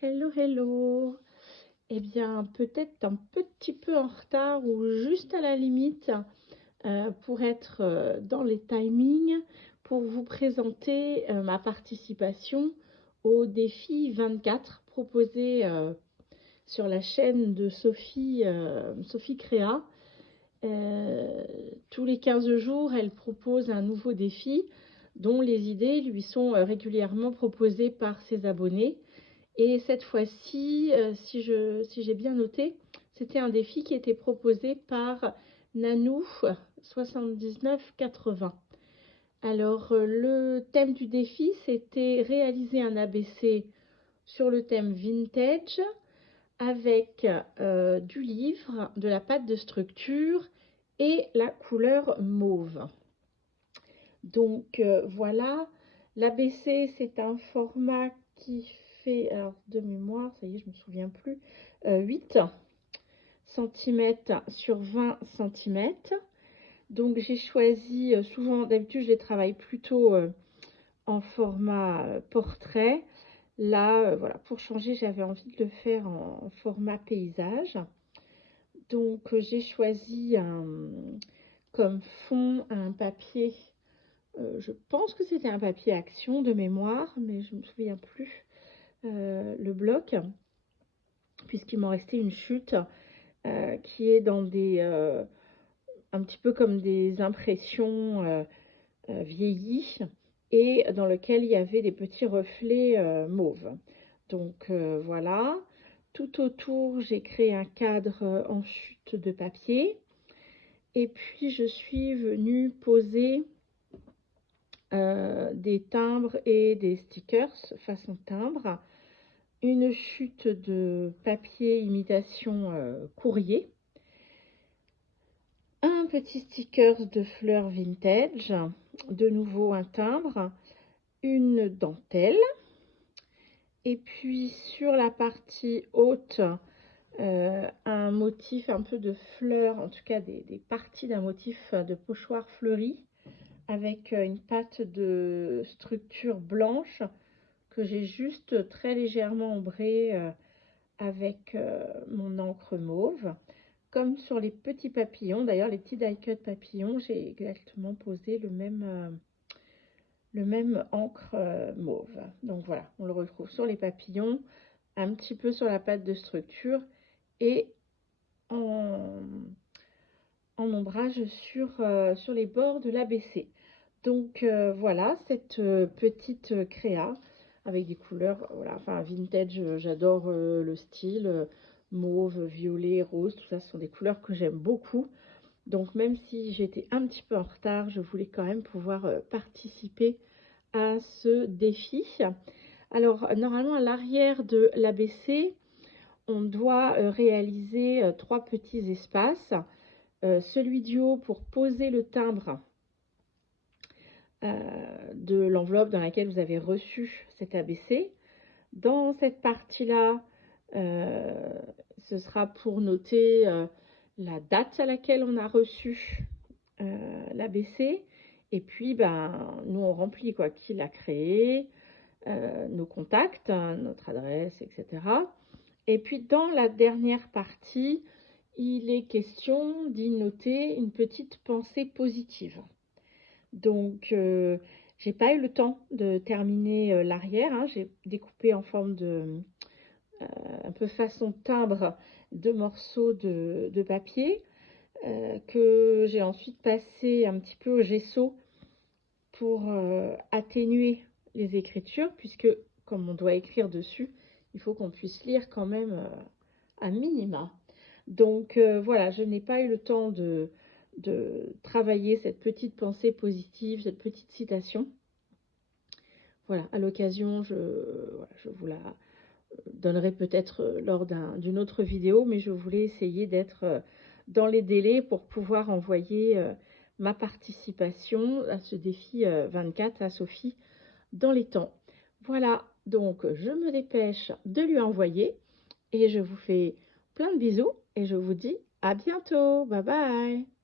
Hello, hello. Eh bien, peut-être un petit peu en retard ou juste à la limite pour être dans les timings pour vous présenter ma participation au défi 24 proposé sur la chaîne de Sophie, Sophie Créa. Tous les 15 jours, elle propose un nouveau défi dont les idées lui sont régulièrement proposées par ses abonnés. Et cette fois-ci, si j'ai bien noté, c'était un défi qui était proposé par Nanou 7980. Alors, le thème du défi, c'était réaliser un ABC sur le thème vintage avec du livre, de la pâte de structure et la couleur mauve. Donc voilà, l'ABC c'est un format qui fait, alors de mémoire, ça y est, je ne me souviens plus, 8 cm sur 20 cm. Donc j'ai choisi, souvent d'habitude je les travaille plutôt en format portrait. Là, voilà, pour changer, j'avais envie de le faire en format paysage. Donc j'ai choisi comme fond un papier. Je pense que c'était un papier action de mémoire, mais je ne me souviens plus le bloc, puisqu'il m'en restait une chute qui est dans des un petit peu comme des impressions vieillies et dans lequel il y avait des petits reflets mauves. Donc voilà. Tout autour, j'ai créé un cadre en chute de papier. Et puis, je suis venue poser des timbres et des stickers façon timbre, une chute de papier imitation courrier, un petit sticker de fleurs vintage, de nouveau un timbre, une dentelle, et puis sur la partie haute, un motif un peu de fleurs, en tout cas des parties d'un motif de pochoir fleuri, avec une pâte de structure blanche que j'ai juste très légèrement ombré avec mon encre mauve. Comme sur les petits papillons, d'ailleurs les petits die-cut papillons, j'ai exactement posé le même encre mauve. Donc voilà, on le retrouve sur les papillons, un petit peu sur la pâte de structure et en ombrage sur les bords de l'ABC. Donc voilà, cette petite créa avec des couleurs, voilà, enfin vintage, j'adore le style, mauve, violet, rose, tout ça, ce sont des couleurs que j'aime beaucoup. Donc même si j'étais un petit peu en retard, je voulais quand même pouvoir participer à ce défi. Alors normalement à l'arrière de l'ABC, on doit réaliser 3 petits espaces. Celui du haut pour poser le timbre de l'enveloppe dans laquelle vous avez reçu cet ABC. Dans cette partie-là, ce sera pour noter la date à laquelle on a reçu l'ABC. Et puis, ben, nous, on remplit quoi, qui l'a créé, nos contacts, notre adresse, etc. Et puis, dans la dernière partie, il est question d'y noter une petite pensée positive. Donc, j'ai pas eu le temps de terminer l'arrière, hein. J'ai découpé en forme de un peu façon timbre 2 morceaux de papier que j'ai ensuite passé un petit peu au gesso pour atténuer les écritures, puisque comme on doit écrire dessus, il faut qu'on puisse lire quand même un minima. Donc voilà, je n'ai pas eu le temps de travailler cette petite pensée positive, cette petite citation. Voilà, à l'occasion, je vous la donnerai peut-être lors d'une autre vidéo, mais je voulais essayer d'être dans les délais pour pouvoir envoyer ma participation à ce défi 24 à Sophie dans les temps. Voilà, donc je me dépêche de lui envoyer et je vous fais plein de bisous et je vous dis à bientôt. Bye bye.